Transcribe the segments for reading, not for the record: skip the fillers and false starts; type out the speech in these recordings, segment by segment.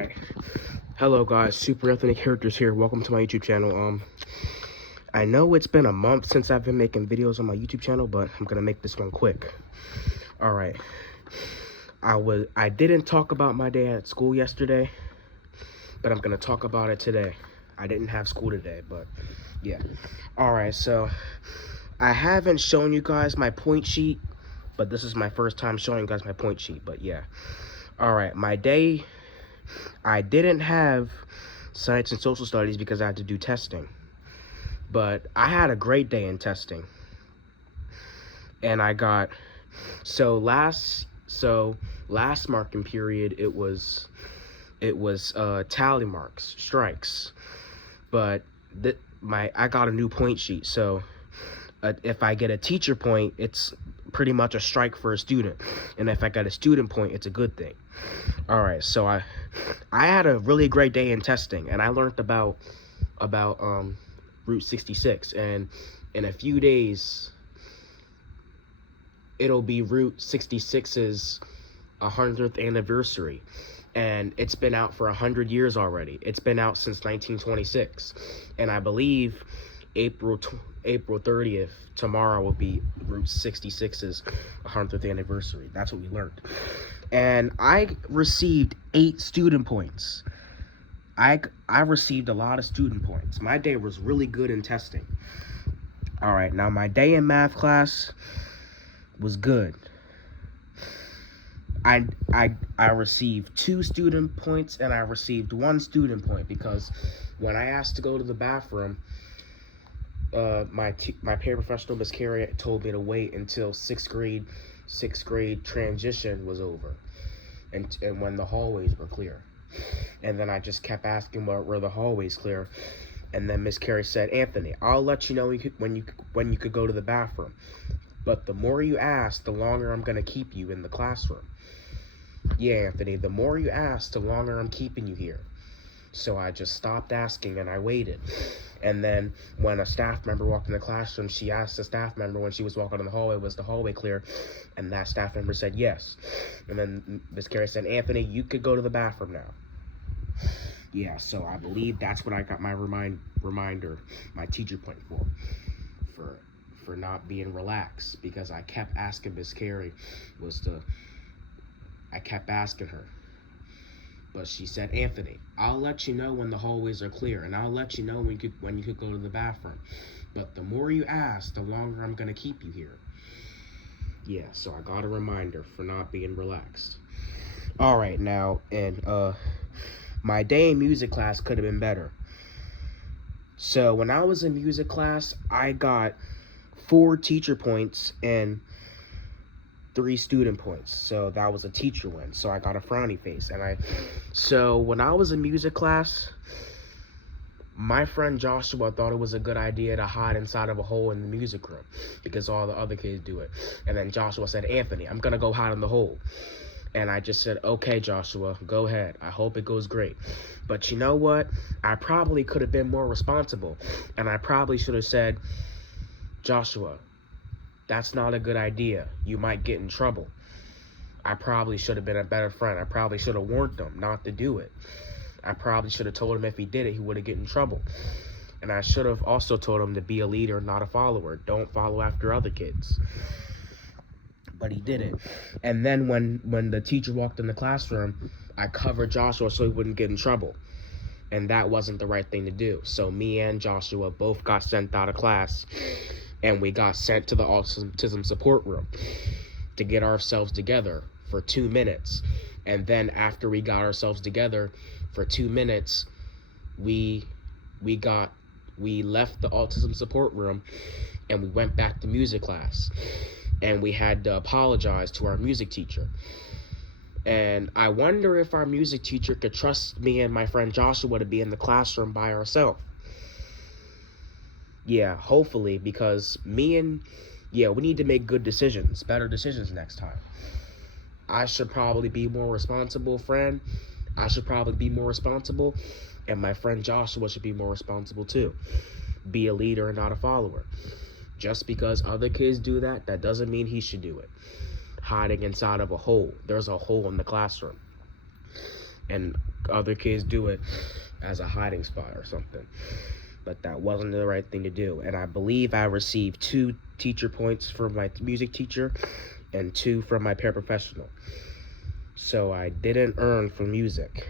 Alright. Hello guys, Super Ethnic Characters here. Welcome to my YouTube channel. I know it's been a month since I've been making videos on my YouTube channel, but I'm gonna make this one quick. Alright. I didn't talk about my day at school yesterday, but I'm gonna talk about it today. I didn't have school today, but yeah. Alright, so I haven't shown you guys my point sheet, but this is my first time showing you guys my point sheet, but yeah. Alright, my day, I didn't have science and social studies because I had to do testing. But I had a great day in testing. And I got, last marking period, it was tally marks, strikes. But I got a new point sheet, so if I get a teacher point, it's pretty much a strike for a student, and if I got a student point, it's a good thing. All right, so I had a really great day in testing, and I learned about Route 66, and in a few days it'll be Route 66's 100th anniversary, and it's been out for 100 years already. It's been out since 1926, and I believe April 30th, tomorrow, will be Route 66's 100th anniversary. That's what we learned. And I received 8 student points. I received a lot of student points. My day was really good in testing. All right, now my day in math class was good. I received 2 student points, and I received 1 student point because when I asked to go to the bathroom, my paraprofessional, Miss Carey, told me to wait until sixth grade transition was over, and when the hallways were clear. And then I just kept asking were the hallways clear, and then Miss Carey said, "Anthony, I'll let you know when you could go to the bathroom, but the more you ask, the longer I'm gonna keep you in the classroom." Yeah, Anthony, the more you ask, the longer I'm keeping you here. So I just stopped asking and I waited. And then when a staff member walked in the classroom, she asked the staff member when she was walking in the hallway, was the hallway clear? And that staff member said yes. And then Miss Carey said, "Anthony, you could go to the bathroom now." Yeah, so I believe that's what I got my reminder, my teacher point for not being relaxed, because I kept asking Miss Carey I kept asking her. But she said, "Anthony, I'll let you know when the hallways are clear, and I'll let you know when you could go to the bathroom. But the more you ask, the longer I'm gonna keep you here." Yeah, so I got a reminder for not being relaxed. All right, now, and my day in music class could have been better. So when I was in music class, I got 4 teacher points and 3 student points, so that was a teacher win, so I got a frowny face. So when I was in music class, my friend Joshua thought it was a good idea to hide inside of a hole in the music room because all the other kids do it. And then Joshua said, "Anthony, I'm gonna go hide in the hole." And I just said, "Okay, Joshua, go ahead. I hope it goes great." But you know what? I probably could have been more responsible, and I probably should have said, "Joshua, that's not a good idea. You might get in trouble." I probably should have been a better friend. I probably should have warned him not to do it. I probably should have told him if he did it, he would have get in trouble. And I should have also told him to be a leader, not a follower. Don't follow after other kids. But he did it. And then when the teacher walked in the classroom, I covered Joshua so he wouldn't get in trouble. And that wasn't the right thing to do. So me and Joshua both got sent out of class, and we got sent to the autism support room to get ourselves together for 2 minutes. And then after we got ourselves together for 2 minutes, we left the autism support room and we went back to music class, and we had to apologize to our music teacher. And I wonder if our music teacher could trust me and my friend Joshua to be in the classroom by ourselves. Yeah, hopefully, because we need to make good decisions, better decisions next time. I should probably be more responsible, friend. I should probably be more responsible, and my friend Joshua should be more responsible too. Be a leader and not a follower. Just because other kids do that, that doesn't mean he should do it. Hiding inside of a hole. There's a hole in the classroom. And other kids do it as a hiding spot or something. But that wasn't the right thing to do. And I believe I received 2 teacher points from my music teacher and 2 from my paraprofessional. So I didn't earn for music.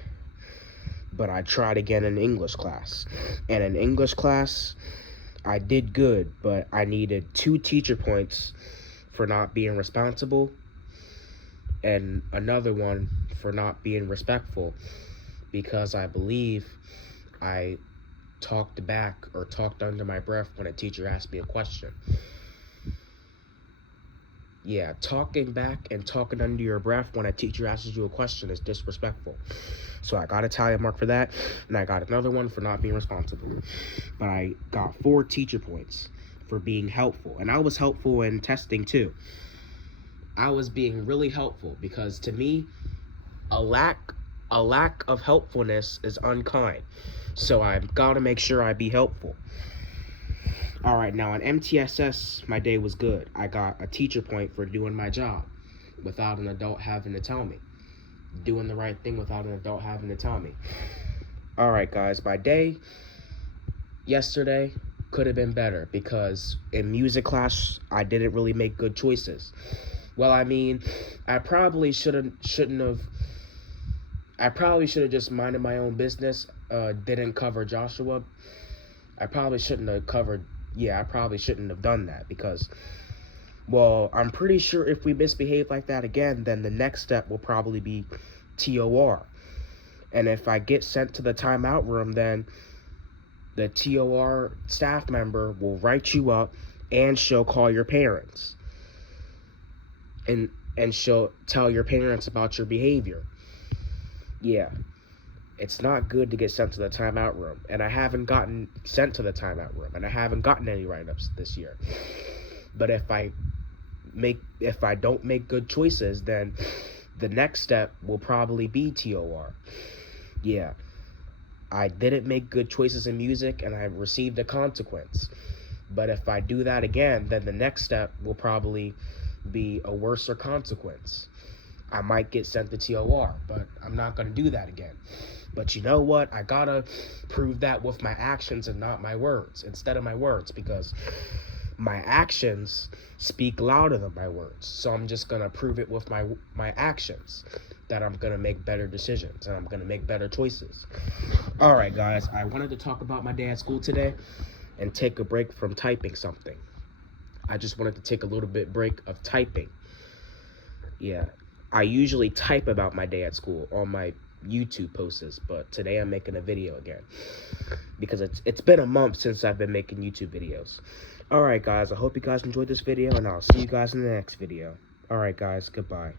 But I tried again in English class. And in English class, I did good, but I needed 2 teacher points for not being responsible and another one for not being respectful, because I believe I talked back or talked under my breath when a teacher asked me a question. Yeah, talking back and talking under your breath when a teacher asks you a question is disrespectful. So I got a Italian mark for that, and I got another one for not being responsible. But I got 4 teacher points for being helpful, and I was helpful in testing too. I was being really helpful, because to me, a lack of helpfulness is unkind. So I've got to make sure I be helpful. Alright, now on MTSS, my day was good. I got a teacher point for doing my job without an adult having to tell me. Doing the right thing without an adult having to tell me. Alright guys, my day yesterday could have been better, because in music class, I didn't really make good choices. Well, I mean, I probably should have just minded my own business, didn't cover Joshua. I probably shouldn't have done that, because, well, I'm pretty sure if we misbehave like that again, then the next step will probably be TOR. And if I get sent to the timeout room, then the TOR staff member will write you up, and she'll call your parents. And she'll tell your parents about your behavior. Yeah. It's not good to get sent to the timeout room. And I haven't gotten sent to the timeout room. And I haven't gotten any write-ups this year. But if I don't make good choices, then the next step will probably be TOR. Yeah. I didn't make good choices in music, and I received a consequence. But if I do that again, then the next step will probably be a worser consequence. I might get sent to TOR, but I'm not going to do that again. But you know what? I gotta prove that with my actions and not my words, instead of my words, because my actions speak louder than my words. So I'm just gonna prove it with my actions, that I'm gonna make better decisions and I'm gonna make better choices. Alright guys, I wanted to talk about my day at school today and take a break from typing something. I just wanted to take a little bit break of typing. Yeah, I usually type about my day at school on my YouTube posts, but today I'm making a video again, because it's been a month since I've been making YouTube videos. Alright guys, I hope you guys enjoyed this video, and I'll see you guys in the next video. Alright guys, goodbye.